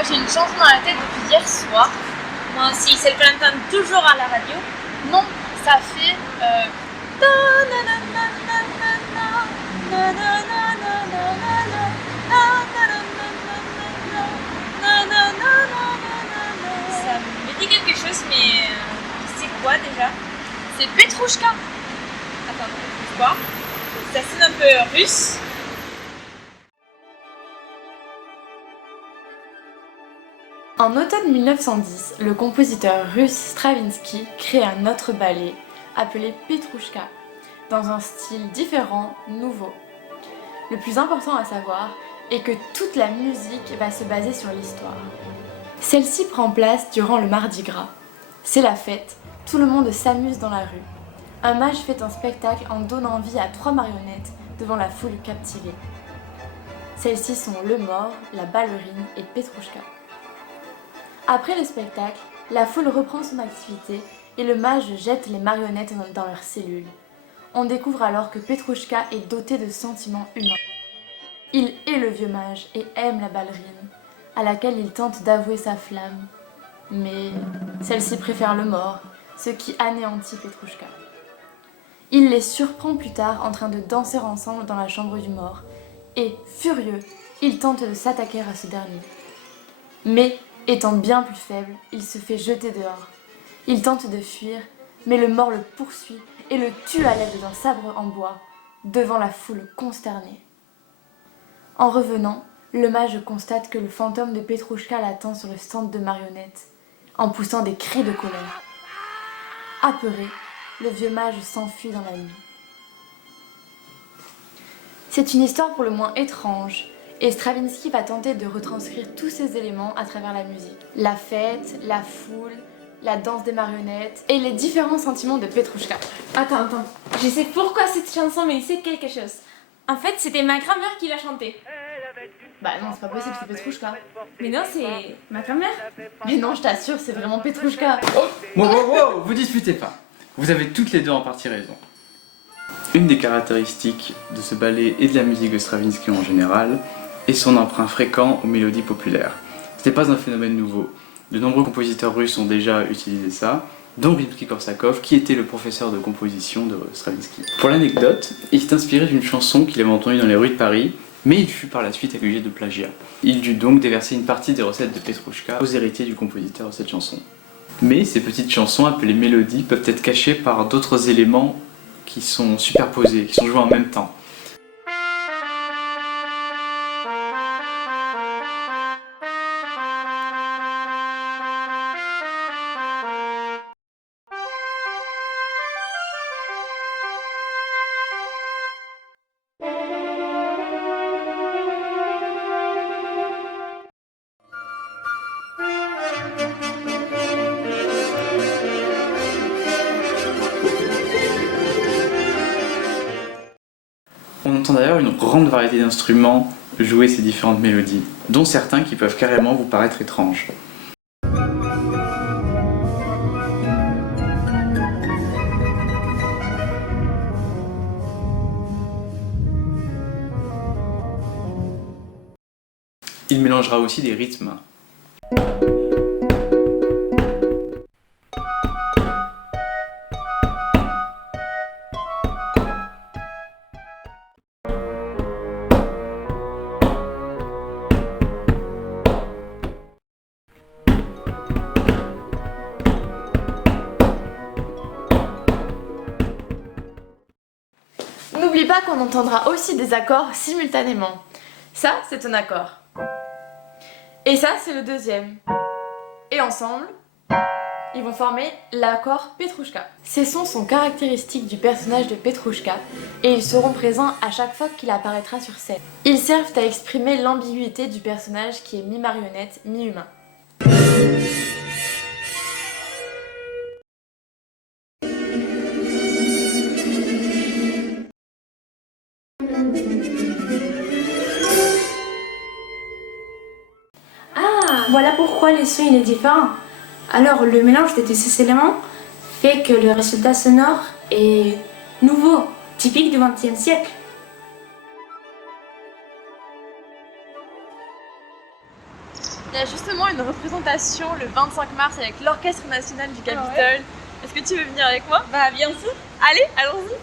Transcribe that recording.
Moi j'ai une chanson dans la tête depuis hier soir. Moi aussi, celle que j'entends toujours à la radio. Non, ça fait. Ça me dit quelque chose, mais c'est quoi déjà? C'est Petrouchka. Attends, c'est quoi? Ça sonne un peu russe. En automne 1910, le compositeur russe Stravinsky crée un autre ballet appelé Petrouchka, dans un style différent, nouveau. Le plus important à savoir est que toute la musique va se baser sur l'histoire. Celle-ci prend place durant le Mardi Gras. C'est la fête, tout le monde s'amuse dans la rue. Un mage fait un spectacle en donnant vie à 3 marionnettes devant la foule captivée. Celles-ci sont le mort, la ballerine et Petrouchka. Après le spectacle, la foule reprend son activité et le mage jette les marionnettes dans leurs cellules. On découvre alors que Petrouchka est dotée de sentiments humains. Il est le vieux mage et aime la ballerine, à laquelle il tente d'avouer sa flamme. Mais celle-ci préfère le mort, ce qui anéantit Petrouchka. Il les surprend plus tard en train de danser ensemble dans la chambre du mort et, furieux, il tente de s'attaquer à ce dernier. Mais, étant bien plus faible, il se fait jeter dehors. Il tente de fuir, mais le mort le poursuit et le tue à l'aide d'un sabre en bois, devant la foule consternée. En revenant, le mage constate que le fantôme de Petrouchka l'attend sur le stand de marionnettes, en poussant des cris de colère. Apeuré, le vieux mage s'enfuit dans la nuit. C'est une histoire pour le moins étrange, et Stravinsky va tenter de retranscrire tous ces éléments à travers la musique. La fête, la foule, la danse des marionnettes et les différents sentiments de Petrouchka. Attends. Je sais pourquoi cette chanson me disait quelque chose. En fait, c'était ma grand-mère qui l'a chantée. Bah non, c'est pas possible, c'est Petrouchka. Mais non, c'est ma grand-mère. Mais non, je t'assure, c'est vraiment Petrouchka. Oh, wow, vous disputez pas. Vous avez toutes les deux en partie raison. Une des caractéristiques de ce ballet et de la musique de Stravinsky en général est son emprunt fréquent aux mélodies populaires. Ce n'est pas un phénomène nouveau. De nombreux compositeurs russes ont déjà utilisé ça, dont Rimsky-Korsakov, qui était le professeur de composition de Stravinsky. Pour l'anecdote, il s'est inspiré d'une chanson qu'il avait entendue dans les rues de Paris, mais il fut par la suite accusé de plagiat. Il dut donc déverser une partie des recettes de Petrouchka aux héritiers du compositeur de cette chanson. Mais ces petites chansons appelées mélodies peuvent être cachées par d'autres éléments qui sont superposés, qui sont joués en même temps. On entend d'ailleurs une grande variété d'instruments jouer ces différentes mélodies, dont certains qui peuvent carrément vous paraître étranges. Il mélangera aussi des rythmes. N'oublie pas qu'on entendra aussi des accords simultanément. Ça, c'est un accord. Et ça, c'est le deuxième. Et ensemble, ils vont former l'accord Petrouchka. Ces sons sont caractéristiques du personnage de Petrouchka et ils seront présents à chaque fois qu'il apparaîtra sur scène. Ils servent à exprimer l'ambiguïté du personnage qui est mi-marionnette, mi-humain. Voilà pourquoi le son il est différent. Alors le mélange de tous ces éléments fait que le résultat sonore est nouveau, typique du XXe siècle. Il y a justement une représentation le 25 mars avec l'Orchestre National du Capitole. Ah ouais. Est-ce que tu veux venir avec moi? Bah bien sûr. Allez, allons-y.